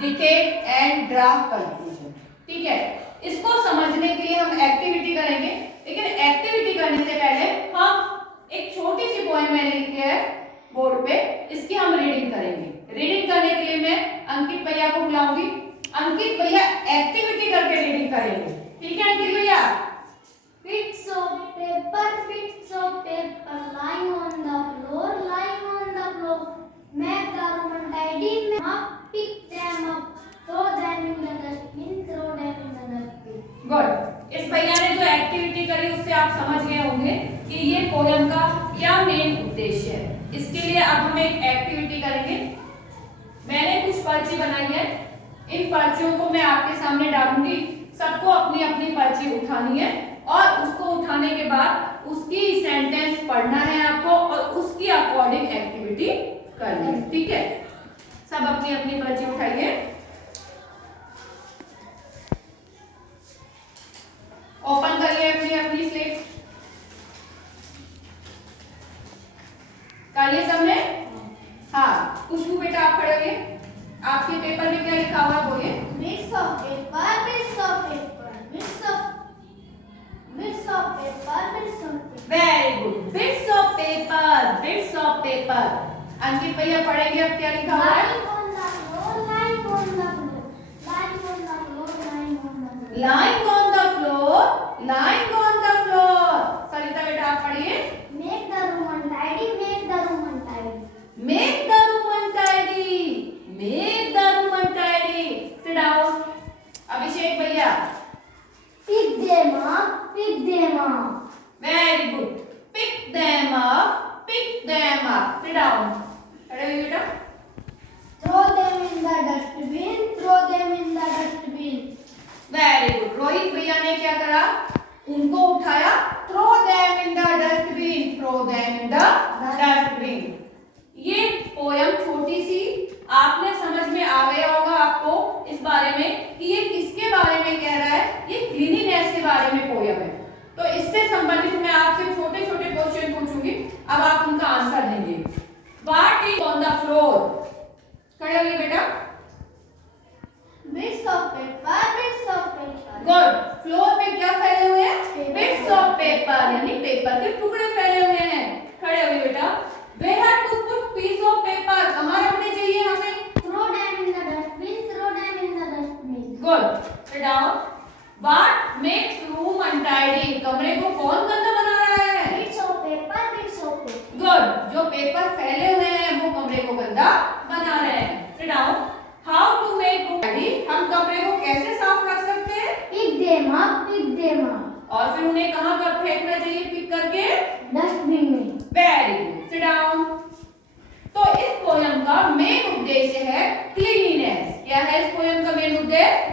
Detect and draft conclusion. ठीक है, इसको समझने के लिए हम एक्टिविटी करेंगे, लेकिन एक्टिविटी करने से पहले हम एक छोटी सी पोएम मैंने लिखी है बोर्ड पे, इसकी हम रीडिंग करेंगे। रीडिंग करने के लिए मैं अंकित भैया को बुलाऊंगी। अंकित भैया एक्टिविटी करके रीडिंग करेंगे। ठीक है अंकित भैया? Bits of paper, lying on the floor, lying on the floor. Make the room untidy, pick them up, throw them in the dustbin, throw them in the dustbin. Good. इस भैया ने जो activity करी उससे आप समझ गए होंगे कि ये पोयम का क्या मेन उद्देश्य है। इसके लिए अब हम एक एक्टिविटी करेंगे। मैंने कुछ पर्ची बनाई है, इन पर्चियों को मैं आपके सामने डालूंगी। सबको अपनी अपनी पर्ची उठानी है और उसको उठाने के बाद उसकी सेंटेंस पढ़ना है आपको और उसकी अकॉर्डिंग एक्टिविटी करनी है। ठीक है, सब अपनी अपनी पर्ची उठाइए। ओपन करिए अपनी अपनी स्लेट। कर लिए सबने? हाँ, खुशबू बेटा आप खड़े होइए। आपके पेपर में क्या लिखा हुआ है बोलिए। Bits of paper, bits of paper, bits of paper, bits of paper. Very good, bits of paper, bits of paper. Ankit भैया पढ़ेंगे अब क्या लिखा हुआ है। Lying on the floor, lying on the floor, lying on the floor, lying on the floor. Lying on the floor, lying on the floor। सरिता बेटा आप पढ़िए। Make the room untidy, make the room untidy. Make the room untidy, make the room untidy। Sit down। अभिषेक भैया। Pick them up, pick them up. Very good, pick them up, pick them up. Sit down. खड़े होइए बेटा। Throw them in the dustbin, throw them in the dustbin. Very good. Rohit भैया ने क्या करा, उनको उठाया। Throw them in the dustbin, throw them in the dustbin. ये पोयम छोटी सी आपने समझ में आ गया होगा आपको इस बारे में कि ये किसके बारे में कह रहा है। ये क्लीनिनेस के बारे में पोयम है। तो इससे संबंधित मैं आपसे छोटे छोटे क्वेश्चन पूछूंगी, अब आप उनका आंसर देंगे। What is on the floor? खड़े होइए बेटा। Bits of paper, bits of paper. Good. Floor पे क्या फैले हुए हैं? Paper. बिट्स ऑफ पेपर, यानी पेपर के टुकड़े फैले हुए हैं। खड़े होइए बेटा। We have to put piece of paper, कहाँ रखने चाहिए हमें? Throw them in the dustbin, throw them in the dustbin. Good. Sit down. What makes room untidy? कमरे को कौन गंदा बना रहा है? Bits of paper, bits of paper. Good. जो पेपर फैले हुए हैं वो कमरे को गंदा बना रहे हैं। Sit down. How to make room untidy? हम कमरे को कैसे साफ रख सकते हैं? Pick them up, pick them up. और फिर उन्हें कहाँ पर फेंकना चाहिए पिक करके? Dustbin में. Very good. Sit down. तो इस पोयम का मेन उद्देश्य है क्लीनिनेस। क्या है इस पोयम का मेन उद्देश्य?